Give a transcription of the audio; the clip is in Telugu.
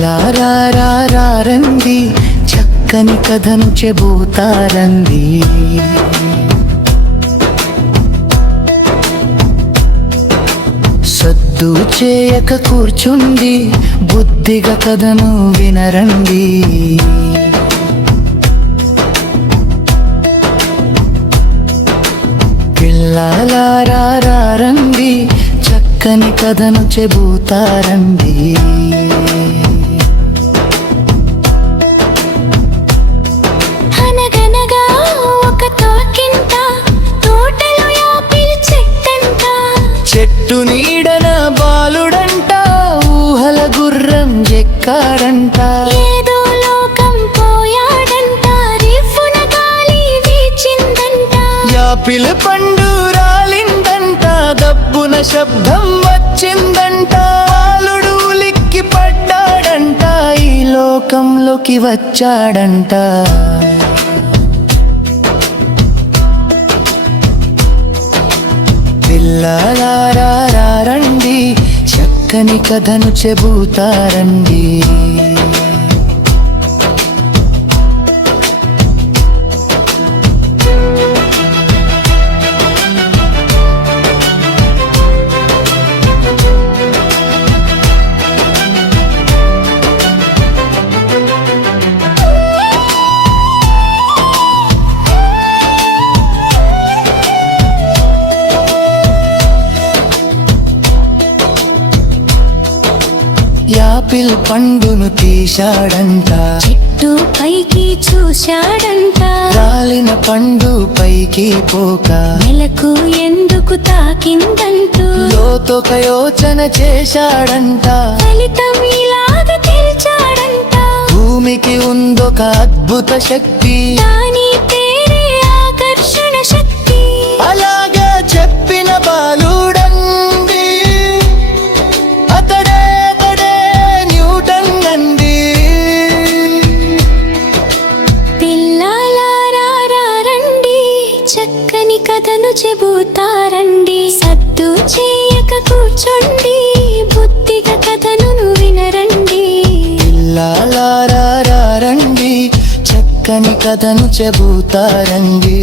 పిల్లలారండి చక్కని కథను చెబుతారండి. సద్దు చేయక కూర్చుండి బుద్ధిగా కథను వినరండి. పిల్లలారండి చక్కని కథను చెబుతారండి. అనగనగా ఒక తోకింత తోటలో యాపిల్ చెట్టంట, చెట్టు నీడన బాలుడంట ఊహల గుర్రం ఎక్కాడంట. ఏదో లోకం పోయాడంట, రిఫ్ఫున గాలి వీచిందంట. యాపిల్ పండు రాలిందంట, దబ్బున శబ్దం వచ్చిందంట. బాలుడు ఉలిక్కి పడ్డాడంట, ఈ లోకంలోకి వచ్చాడంట. పిల్లలారండి చక్కని కథను చెబుతారండి. యాపిల్ పండును తీశాడంట, చెట్టు పైకి చూశాడంట. రాలిన పండు పైకి పోక నెలకు ఎందుకు తాకిందంటూ లోతొక యోచన చేశాడంట. ఫలితం ఇలాగ తెలిచాడంట. భూమికి ఉందొక అద్భుత శక్తి, దాని పేరే ఆకర్షణ శక్తి. అలాగా చెప్పిన బాలుడండి అతడే న్యూటన్ అండి. పిల్లలారండి చక్కని కథను చెబుతారండి. సద్దు చేయక కూర్చోండి బుద్ధిగా కథను వినరండి. పిల్లలారండి చక్కని కథను చెబుతారండి.